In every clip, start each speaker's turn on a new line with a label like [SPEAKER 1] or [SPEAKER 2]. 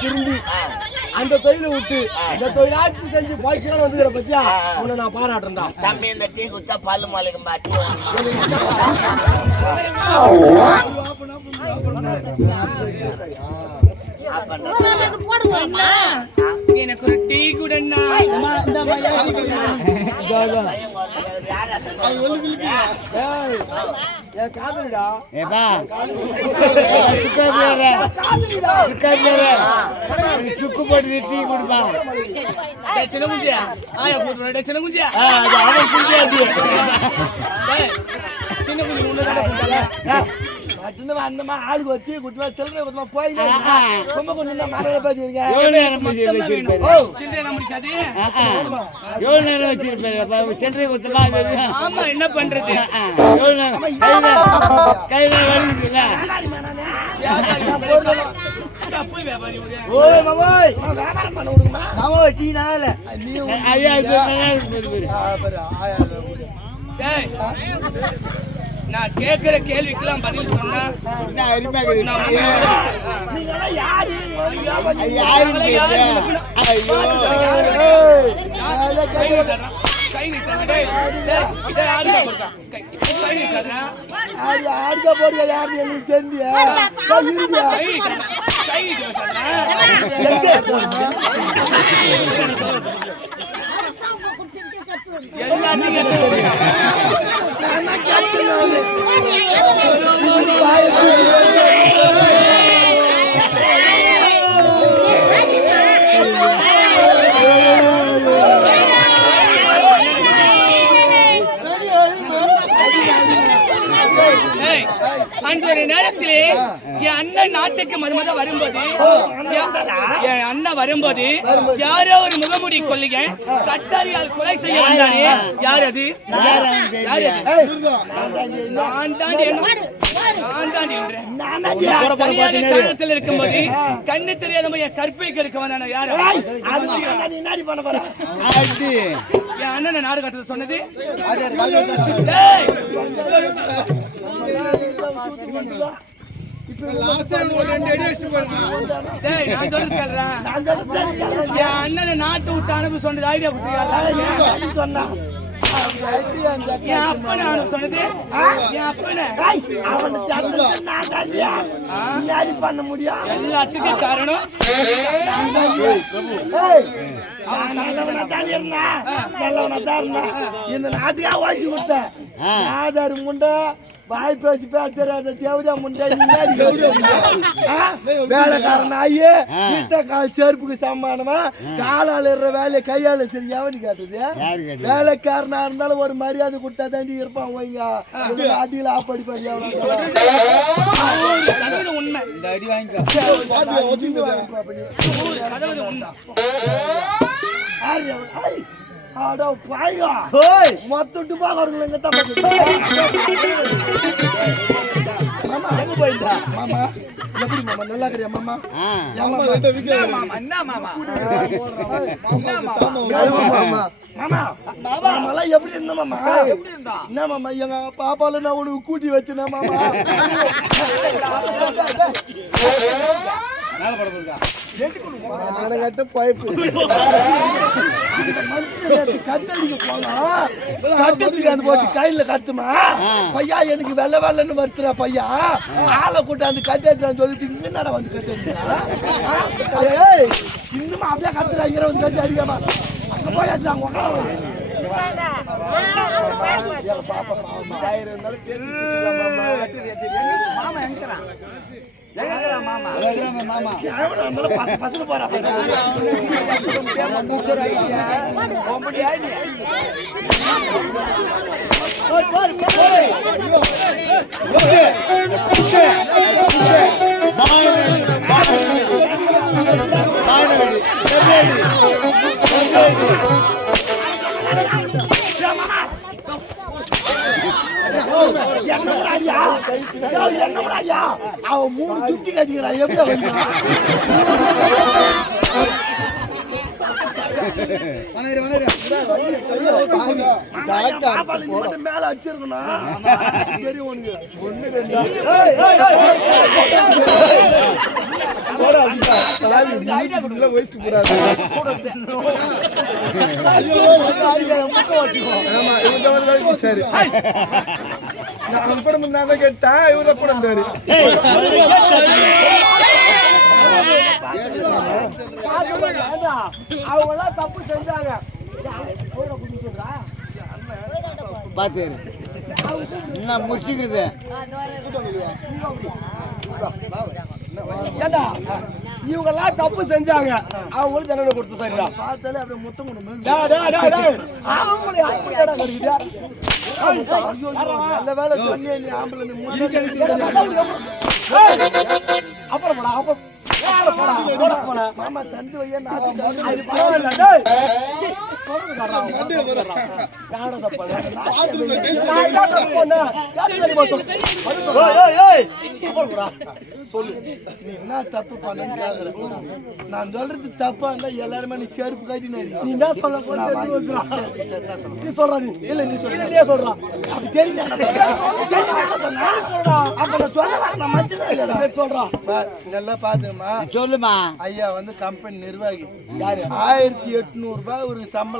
[SPEAKER 1] திரும்பி அந்த தொழிலை விட்டு இந்த தொழிலாட்சி செஞ்சு பாய்ச்சலாம் வந்துக்கிற பத்தியா உன்னை நான் பாராட்டுறேன்டா
[SPEAKER 2] தம்பி இந்த டீ குடிச்சா பல்லு மாலைக்கும் பாட்டி
[SPEAKER 3] எனக்கு ஒரு டீ கூடண்ணா
[SPEAKER 1] காதலிடா
[SPEAKER 4] ஏப்பா, சுக்கு போட்டு டீ
[SPEAKER 3] சின்ன குஞ்சியா சின்ன குஞ்சியா சின்ன
[SPEAKER 1] மட்டும் வந்தமா ஆளுக்கு வச்சு குட்டுமா சில்லறை குட்டுமா போய்
[SPEAKER 4] ஆ, ஆ.
[SPEAKER 1] ரொம்ப கொஞ்சம் மறைய பார்த்துருங்க
[SPEAKER 4] எவ்வளவு நேரம்?
[SPEAKER 3] சில்லறை முடிக்காது?
[SPEAKER 4] நேரம் வச்சிருப்பாரு? அது
[SPEAKER 3] ஆமா என்ன பண்றது?
[SPEAKER 4] நேரம்? கையில-
[SPEAKER 3] ஒரு
[SPEAKER 1] ஓய் மாமாய் வியாபாரம் பண்ண விடுங்கம்மா. மாமாய் டீ நாள நீ
[SPEAKER 4] ஐயா, இது
[SPEAKER 3] நான் கேக்குற கேள்விக்கெல்லாம் பதில் சொன்னா. கை. எல்லாத்தையும் கத்துக்கோ. ஏய், அந்த ஒரு நேரத்திலே என் அண்ணன் நாட்டுக்கு மருமத வரும்போது என் என் அண்ணன் வரும்போது யாரோ ஒரு முகமுடி கொல்லிக கட்டாரியால் கொலை செய்ய வந்தானே யார் அது?
[SPEAKER 4] யார்?
[SPEAKER 3] அது? நான் தாண்டி நான் தாண்டி காலத்தில் இருக்கும்போது கண்ணு தெரியாத என் கற்பை கெடுக்க வந்தான. யார். என் அண்ணனை நாடு கட்டத சொன்னது? அண்ணனை நாட்டு விட்டு அனுப்ப சொன்னது ஐடியா
[SPEAKER 1] சொன்னா
[SPEAKER 3] என் அப்பனை அனுப்ப சொன்னது என் அப்பனை
[SPEAKER 1] அவன் பண்ண முடியும்
[SPEAKER 3] எல்லாத்துக்கும் காரணம்
[SPEAKER 1] நல்லவனா தான் இருந்தேன். இந்த நாட்டுக்கா வாசி கொடுத்தேன் ஆதார் முண்டை வாய் பேசி பேச தெரியாத தேவடியா முண்டை? வேலைக்காரன் ஆயி வீட்டை கால் செருப்புக்கு சமானமா காலால இருற வேலையை கையால சரி எவனு கேட்டது? வேலைக்காரனா இருந்தாலும் ஒரு மரியாதை கொடுத்தா தாண்டி இருப்பான் வைங்க அதிக ஆப்படி பண்ணி
[SPEAKER 3] உண்மை நூறு சதவீதம் உண்மை
[SPEAKER 1] அடோ பாய்கா. மொத்த டுபாக்காரங்க எங்க தான் மாமா எங்க போயிட்டா மாமா எப்படி மாமா. நல்லா இருக்கிறியா மாமா?
[SPEAKER 4] ஆ.
[SPEAKER 1] மாமா? மாமா? மாமாலாம் எப்படி இருந்த மாமா? என்ன மாமா? எங்க பாப்பால நான் உனக்கு கூட்டி வச்சேனா மாமா? கட்ட பைப்பு கத்தடிக்க போனா கத்தடிக்க அந்த போட்டு கையில கத்துமா பையா எனக்கு வெள்ளை வெள்ளன்னு வருத்துறா பையா. ஆளை கூட்டாந்து கட்டான்னு சொல்லிட்டு இங்க என்னடா வந்து கட்டடிக்கிறா இன்னும் அப்படியே கத்துறா இங்க வந்து கட்டி அடிக்காம. அங்க போய் அடிச்சாங்க மாமா பச பசங்க போறா என்னடா என்னடா அவன் மூணு துட்டி கட்டிக்கிறான் எப்படி மேல வச்சிருக்கணும் தெரியும் உனக்கு ஒண்ணு ரெண்டு
[SPEAKER 5] சரி நான் கூட முன்னாடி கேட்டேன் இவரை கூட இருந்தாரு
[SPEAKER 1] அவங்க எல்லாம் தப்பு செஞ்சாங்க
[SPEAKER 4] பார்த்து என்ன முடிச்சுக்குது
[SPEAKER 1] இவங்க எல்லாம் தப்பு செஞ்சாங்க அவங்களும் தண்டனை கொடுத்து சரிடா பார்த்தாலே அப்படியே முத்தம் கொடுக்கணும் நல்ல வேலை சொன்னியே நீ ஆம்பளை அப்புறம் போடா அப்புறம். மாமா சந்து வையா அது பரவாயில்ல. என்ன தப்பு சொல்லு? சொல்லு. நான் சொல்றது தப்பா இருந்தா எல்லாருமே நீ செருப்பு கட்டி நீ என்ன சொல்ல நீ சொல்ற நீ இல்ல நீ சொல்ற நீ சொல்ற அப்படி தெரிஞ்சா சொல்ல நல்லா பாத்துமா
[SPEAKER 4] சொல்லுமா
[SPEAKER 1] ஐயா வந்து கம்பெனி நிர்வாகி யாரு ஆயிரத்தி எட்நூறு ரூபாய் ஒரு சம்பளமா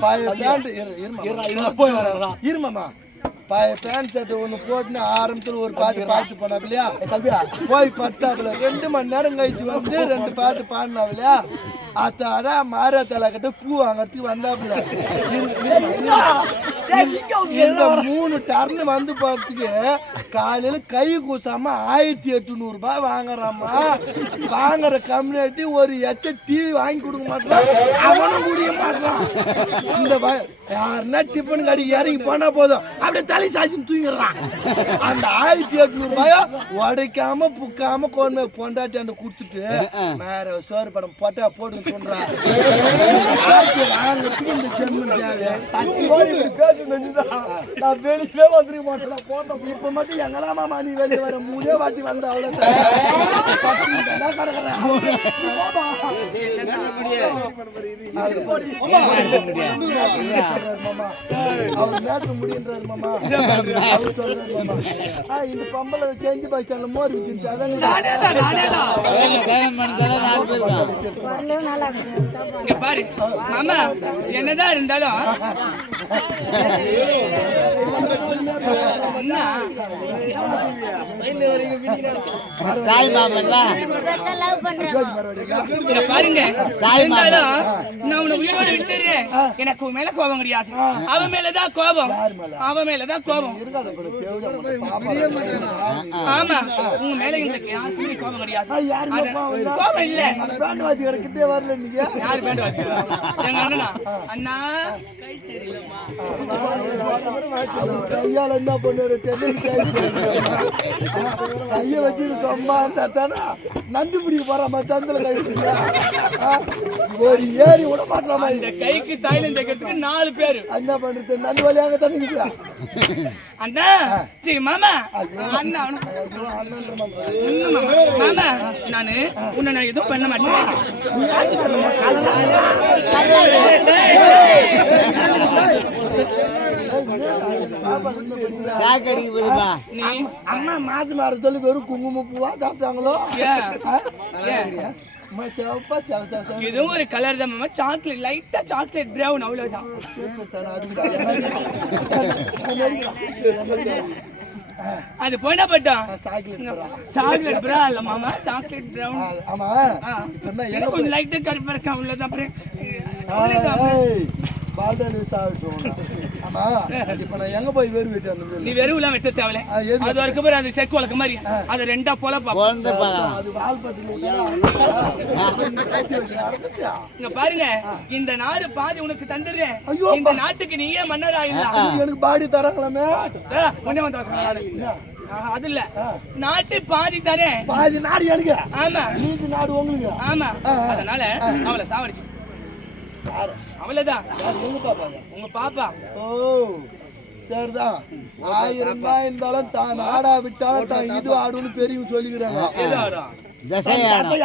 [SPEAKER 1] பழைய பேண்ட் போய் இருமாமா பழைய பேண்ட் ஷர்ட் ஒண்ணு போட்டுன்னு ஆரம்பத்துல ஒரு பாட்டு பாட்டு போனாப்லையா போய் பத்தாப்புல ரெண்டு மணி நேரம் கழிச்சு வந்து ரெண்டு பாட்டு பாடினாப்லையா அத்தாட தலை கிட்ட பூ வாங்கறதுக்கு வந்தாப்புல. இந்த மூணு டர்ன் வந்து போறதுக்கு காலையில கை கூசாம ஆயிரத்தி எட்நூறு ரூபாய் வாங்குறாமா வாங்குற கம்யூனிட்டி ஒரு எச்ச டிவி வாங்கி கொடுக்க மாட்டான் அவனும் முடிய மாட்டான் இந்த யாருன்னா டிஃபன் கடைக்கு இறங்கி போனா போதும். அப்படியே தலை சாய்ச்சி தூங்கிடுறான். அந்த ஆயிரத்தி எட்நூறு ரூபாய உடைக்காம புக்காம கொண்டு போய் பொண்டாட்டி அந்த கொடுத்துட்டு வேற சோறு படம் போட்டா போடுன்னு இந்த வெளியே வந்துருக்க மாட்டேன் போட்டோம் இப்ப மட்டும் எங்கடா மாமா நீ வெளியே வர மூணே வாட்டி வந்த அவர் மேட்ரு மாமா அவர் சொல்றாரு மாமா இந்த பொம்பளை செஞ்சு போயிட்டாங்க மோர் விட்டு
[SPEAKER 3] இங்க பாரு மாமா என்னதான் இருந்தாலும். பாருங்க. நான் உன்னை உயிரோட விட்டுறேன் எனக்கு உன் மேல கோபம் கிடையாது. அவன் மேலதான் கோபம். அவன் மேலதான் கோபம். ஆமா உங்க மேல எங்களுக்கு யாருக்குமே கோபம் கிடையாது. கோபம் இல்ல.
[SPEAKER 1] பேண்ட் வரல நீங்க?
[SPEAKER 3] யாரு பேண்ட் வாசிக்கிறா? எங்க அண்ணனா? அண்ணா கை சரியில்லைம்மா.
[SPEAKER 1] கையால என்ன பண்ணுவாரு தெரியல கைய வச்சு சொம்மா இருந்தா தானே? நண்டு பிடிக்க போறாமா சந்தில கை? ஒரு ஏறி விட மாட்டாமா
[SPEAKER 3] இந்த கைக்கு தைலம் தைக்கிறதுக்கு நாலு பேரு.
[SPEAKER 1] என்ன பண்றது? நண்டு வழியாக தானே இருக்குதா?
[SPEAKER 3] அண்ணா சரி மாமா. அண்ணா. மாமா நானு உன்னை நான் எதுவும் பண்ண மாட்டேன்.
[SPEAKER 1] அம்மா மாசு மாற சொல்லி வெறும் குங்கும பூவா சாப்பிட்டாங்களோ?
[SPEAKER 3] இதுவும் ஒரு கலர் தான் மாமா. சாக்லேட் லைட்டா சாக்லேட் பிரவுன் அவ்வளவுதான். அது போயிட்டா பட்டோம் சாக்லேட் பிரா இல்ல மாமா. சாக்லேட் பிரவுன்
[SPEAKER 1] ஆமா.
[SPEAKER 3] கொஞ்சம் லைட்டா கருப்பா இருக்கா அவ்வளவுதான். அப்புறம்
[SPEAKER 1] ஆமா இப்ப நான் எங்க போய் வேறு வீட்டு அந்த
[SPEAKER 3] நீ வெறும் வெட்ட தேவையில்ல? அது வரைக்கும் பாரு, அது செக்கு வழக்கு மாதிரி. அது ரெண்டா போல இங்க பாருங்க இந்த நாடு பாதி உனக்கு தந்துடுறேன்.
[SPEAKER 1] ஐயோ,
[SPEAKER 3] இந்த நாட்டுக்கு நீயே மன்னர் ஆயிடலாம்
[SPEAKER 1] எனக்கு பாடி தராங்களாமே?
[SPEAKER 3] ஒண்ணே வந்து நாடு. ஆ, அது இல்ல. நாட்டு பாதி தரேன்.
[SPEAKER 1] பாதி நாடு
[SPEAKER 3] ஆமா.
[SPEAKER 1] நீதி நாடு உங்களுக்கு.
[SPEAKER 3] ஆமா. அதனால அவளை சாவடிச்சு. அவ்வளவுதான். உங்க பாப்பா
[SPEAKER 1] ஓ சரிதான். ஆயிரம் தான் இருந்தாலும் தான் நாடா விட்டாலும் தான் இது ஆடுன்னு பெரியவங்க சொல்லிக்கிறாங்க.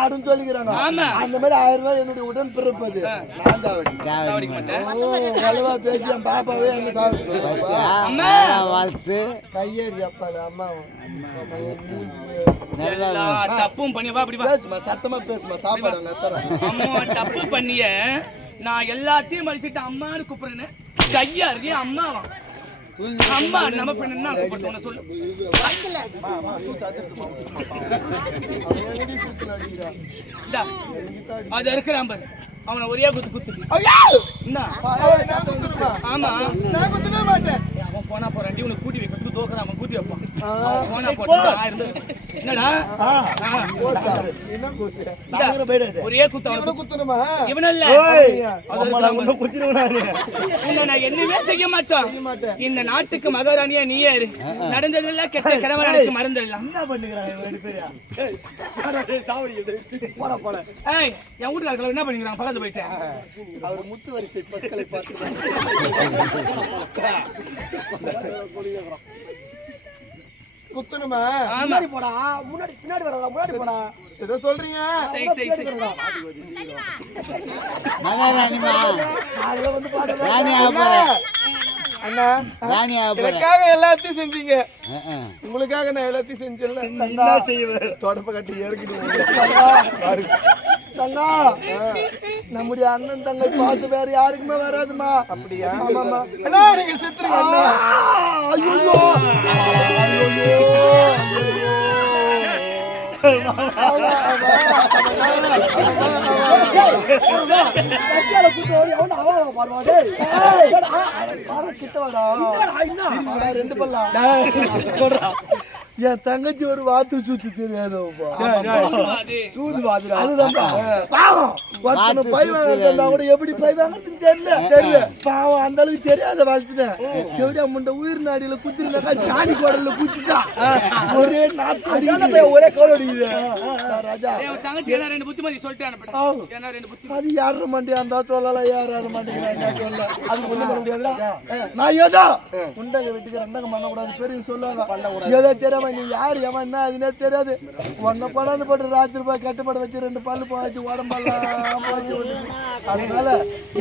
[SPEAKER 1] ஆடுன்னு சொல்லிக்கிறானோ
[SPEAKER 3] ஆமா.
[SPEAKER 1] அந்த மாதிரி ஆயிரம் ரூபாய் என்னுடைய உடன் பிறப்பது நான் வலுவா பேசி என் பாப்பாவே என்ன.
[SPEAKER 4] வாழ்த்து.
[SPEAKER 1] கையேறி அப்பாது அம்மா.
[SPEAKER 3] தப்பும் அப்படி
[SPEAKER 1] பேசுமா சத்தமா பேசுமா. சாப்பாடு
[SPEAKER 3] தப்பு பண்ணிய. நான் எல்லாத்தையும் மடிச்சிட்டு அம்மான்னு கூப்பிடுறேன்னு. கையா இருக்கு அம்மாவா? அம்மா நம்ம பின்ன என்ன உன்னை சொல்லு. அது இருக்கிறான் பாரு. அவனை ஒரே குத்து குத்து என்ன ஆமா. அவன் போனா போறான் டி உனக்கு கூட்டி தோக்குறான் அவன் வைப்பான். போனா ஆயிரம். என்னடா? ஒரே
[SPEAKER 5] குத்தணுமா?
[SPEAKER 3] நான் செய்ய மாட்டோம். இந்த நாட்டுக்கு மகாராணியா நீயே இரு. நடந்ததெல்லாம் கெட்ட கிழமை நினைச்சு மறந்துடலாம்.
[SPEAKER 1] என்ன போட
[SPEAKER 3] ஏய் என் வீட்டுக்காரர்கள் என்ன பண்ணிக்கிறான்? பக்கத்து போயிட்டேன்.
[SPEAKER 1] அவர் முத்து வரிசை பற்களை பார்த்து
[SPEAKER 5] குத்தணுமா?
[SPEAKER 3] ஆமா.
[SPEAKER 1] போடா. முன்னாடி பின்னாடி வரதா? முன்னாடி போடா.
[SPEAKER 5] ஏதோ சொல்றீங்க.
[SPEAKER 3] சரி சரி சரி.
[SPEAKER 4] மகாராணிமா
[SPEAKER 1] அதுல வந்து
[SPEAKER 4] ராணி ஆக
[SPEAKER 5] அண்ணா
[SPEAKER 4] ராணி
[SPEAKER 5] எனக்காக எல்லாத்தையும் செஞ்சீங்க. உங்களுக்காக நான் எல்லாத்தையும் செஞ்சேன்ல.
[SPEAKER 1] என்ன செய்வேன்?
[SPEAKER 5] தொடப்ப கட்டி
[SPEAKER 1] தங்கா. நம்முடைய அண்ணன் தங்கை பார்த்து வேற யாருக்குமே வராதுமா.
[SPEAKER 5] அப்படியா?
[SPEAKER 1] ஆமாமா
[SPEAKER 5] அண்ணா நீங்க செத்துருங்க அண்ணா.
[SPEAKER 1] என் தங்கச்சி ஒரு வாத்து சுத்தி தெரியாதப்பா
[SPEAKER 3] அது
[SPEAKER 1] அதுதான்ப்பா. பாவம். ஒருத்தனை பை வாங்குறது இருந்தா கூட எப்படி பை வாங்குறதுன்னு தெரியல. தெரியல. பாவம், அந்த அளவுக்கு தெரியாத வளர்த்துட்டேன். எப்படியா முண்டை உயிர் நாடியில குத்திருந்தாக்கா சாணி குடல்ல குத்திட்டா. ஒரே நாத்து அடிக்குது. ஆ, ராஜா.
[SPEAKER 3] ஏய், உன் தங்கச்சி என்ன ரெண்டு புத்திமதி சொல்லிட்டு அனுப்பிட்டேன்
[SPEAKER 1] ஆ.
[SPEAKER 3] என்ன ரெண்டு புத்தி
[SPEAKER 1] அது யாரு மண்டியா இருந்தா சொல்லலாம் யாராரு மாட்டேங்கிறாங்க சொல்லல அது ஒண்ணு பண்ண முடியாதுடா நான் ஏதோ முண்டங்க வீட்டுக்கு ரெண்டங்க பண்ணக்கூடாது பெரிய சொல்லுவாங்க ஏதோ தெரியாம நீ யார் எவன் என்ன அதுனே தெரியாது ஒன்ன படாந்து போட்டு ராத்திரி போய் கட்டுப்பாடு வச்சு ரெண்டு பல்லு போச்சு உடம்பெல்லாம். அதனால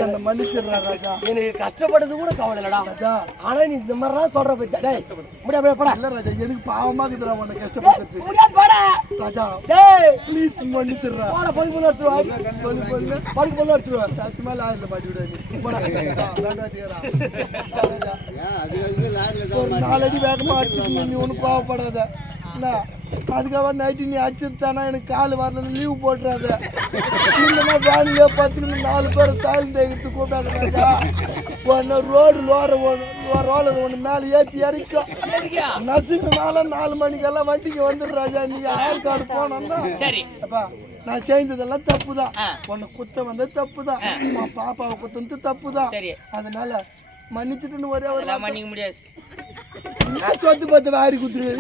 [SPEAKER 1] என்ன மன்னிச்சிடுறா ராஜா.
[SPEAKER 6] எனக்கு கஷ்டப்பட்டது கூட கவலை இல்லடா.
[SPEAKER 1] ராஜா.
[SPEAKER 6] ஆனா நீ இந்த மாதிரிலாம் சொல்ற பத்தி. டேய் முடியா முடியா போடா.
[SPEAKER 1] இல்ல ராஜா எனக்கு பாவமா இருக்குதுடா உன்னை கஷ்டப்படுறது
[SPEAKER 6] முடியாது போடா.
[SPEAKER 1] ராஜா
[SPEAKER 6] டேய்.
[SPEAKER 1] ப்ளீஸ் மன்னிச்சிடுறா.
[SPEAKER 6] போடா போய் போய் அடிச்சுவா
[SPEAKER 1] சொல்லி போய்
[SPEAKER 6] படுக்கு போய் அடிச்சுவா
[SPEAKER 1] சத்து மேல ஆயிரல மாட்டி விட நீ. ஒரு நாலடி வேகமா அடிச்சுட்டு நீ ஒன்றும் கோவப்படாத. என்ன? அதுக்காக நைட்டு நீ அடிச்சுட்டானா எனக்கு கால் வரலன்னு லீவ் போட்டுறாத இல்லைன்னா வேலையிலே பார்த்துக்கிட்டு நாலு பேர் தாழ்ந்து தேய்க்கிறதுக்கு கூப்பிடாத ராஜா. ஒன்று ரோடு லோர ஒன்று ரோலர் ஒன்று மேலே ஏற்றி இறக்கும் நசுக்குனால நாலு மணிக்கெல்லாம் வண்டிக்கு வந்துடு ராஜா. நீ ஆள் கார்டு போனோம்னா
[SPEAKER 3] சரி.
[SPEAKER 1] அப்பா நான் செய்ததெல்லாம் தப்பு தான் உன்னை குத்தம் வந்தது தப்பு தான் பாப்பாவை குத்தது தப்பு தான். அதனால மன்னிச்சுட்டுன்னு ஒரே ஒரு
[SPEAKER 3] மன்னிக்க முடியாது.
[SPEAKER 1] சொத்து பத்து வாரி குத்துரு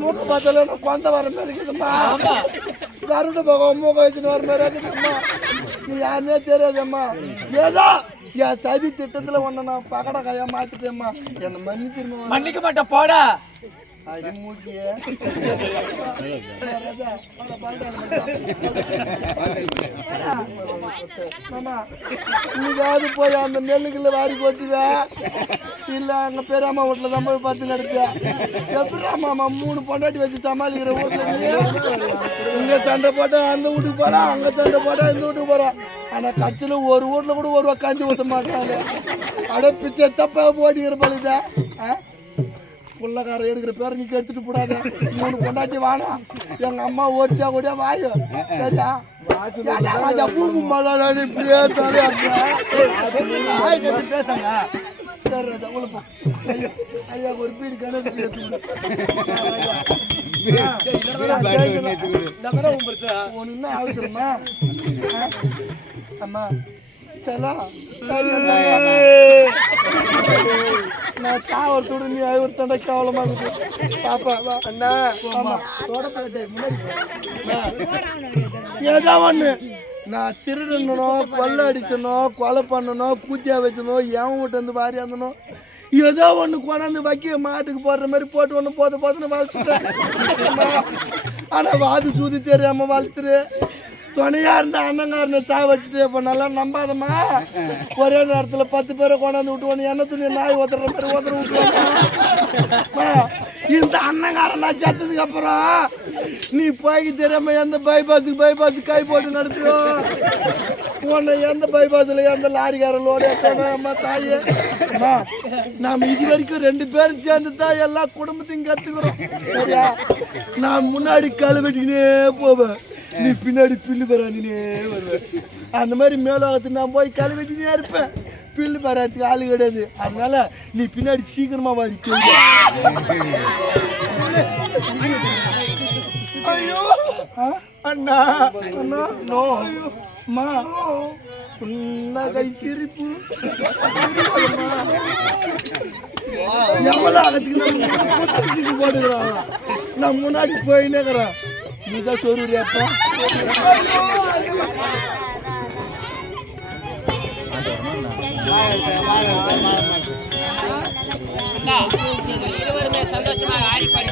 [SPEAKER 1] மூக்க பார்த்தால கொந்த வர மாதிரி இருக்குதும்மா கருட பகம் மூக்க வச்சுன்னு வர மாதிரி இருக்குதும்மா நீ யாருன்னே தெரியாதம்மா ஏதோ என் சதி திட்டத்துல உன்னை நான் பகட கையா மாத்திட்டேம்மா என்னை மன்னிச்சிருமா
[SPEAKER 6] மன்னிக்க மாட்டேன் போடா
[SPEAKER 1] அடி மூக்கிய மாமா இன்னைக்காவது போய் அந்த நெல்லுக்குள்ள வாரி கொட்டுவ இல்ல அங்க பெரியம்மா வீட்டுல தான் போய் பத்து நடத்திய எப்படிடா மாமா மூணு பொண்டாட்டி வச்சு சமாளிக்கிற வீட்டுல இங்கே இங்க சண்டை போட்டா அந்த வீட்டுக்கு போறா அங்க சண்டை போட்டா இந்த வீட்டுக்கு போறா. ஆனா கட்சியில ஒரு வீட்டுல கூட ஒரு கஞ்சி ஊத்த மாட்டாங்க. அட பிச்சை தப்பா போட்டிக்கிற பழுதா புள்ளக்கார எடுக்கிற பேரை நீ எடுத்துட்டு போடாத மூணு பொண்டாட்டி வாடா எங்க அம்மா ஓட்டியா கூடிய வாயு சரியா ராஜா பூப்பு மலர் இப்படியே தலை பேசாங்க சரி ராஜா உள்ள போ ஐயா ஐயா ஒரு பீடி கணக்கு என்ன ஆகுதுமா அம்மா நான் நீ ஐவர் தண்டை கேவலமா இருக்குது பாப்பா வா அண்ணா ஆமா தொடப்பேட்டை ஏதோ ஒண்ணு நான் திருடணும் கொள்ளை அடிச்சனோ கொலை பண்ணணும் கூத்தியா வச்சனோ எவன் வீட்டு வந்து வாரி இருந்தனும் ஏதோ ஒண்ணு கொண்டாந்து வைக்க மாட்டுக்கு போடுற மாதிரி போட்டு ஒண்ணு போத போதுன்னு வளர்த்துட்டேன் அம்மா, ஆனா வாது சூதி தெரியாம வளர்த்துரு துணையா இருந்த அண்ணங்காரனை சா வச்சுட்டு இப்ப நல்லா நம்பாதம்மா? ஒரே நேரத்துல பத்து பேரை கொண்டாந்து விட்டுவோம் என்ன துணி நாய் ஓத்துற மாதிரி ஓத்துற விட்டுவோம் இந்த அண்ணங்காரன் நான் செத்ததுக்கு அப்புறம் நீ போய்க்கு தெரியாம எந்த பைபாஸுக்கு பைபாஸ் கை போட்டு நடத்துவோம் உன்னை எந்த பைபாஸ்ல எந்த லாரிக்காரன் அம்மா தாயே? அம்மா இது வரைக்கும் ரெண்டு பேரும் சேர்ந்து தான் எல்லா குடும்பத்தையும் கத்துக்கிறோம். சரியா? நான் முன்னாடி கழுவிட்டுக்கினே போவேன். நீ பின்னாடி பில்லு பராந்தினே வருவேன் அந்த மாதிரி மேலோகத்துக்கு நான் போய் கால் வெட்டினே இருப்பேன். பில்லு பராத்துக்கு ஆளு கிடையாது. அதனால நீ பின்னாடி சீக்கிரமா வாடி
[SPEAKER 5] ஐயோ. அண்ணா
[SPEAKER 1] அண்ணா நோ மா கை சிரிப்பு. எவ்வளோ அகத்துக்கு நம்ம நான் முன்னாடி போயின்னே இருக்கிறேன் निघा सोडू रे
[SPEAKER 4] आता సంతోషమా ఆడిపడి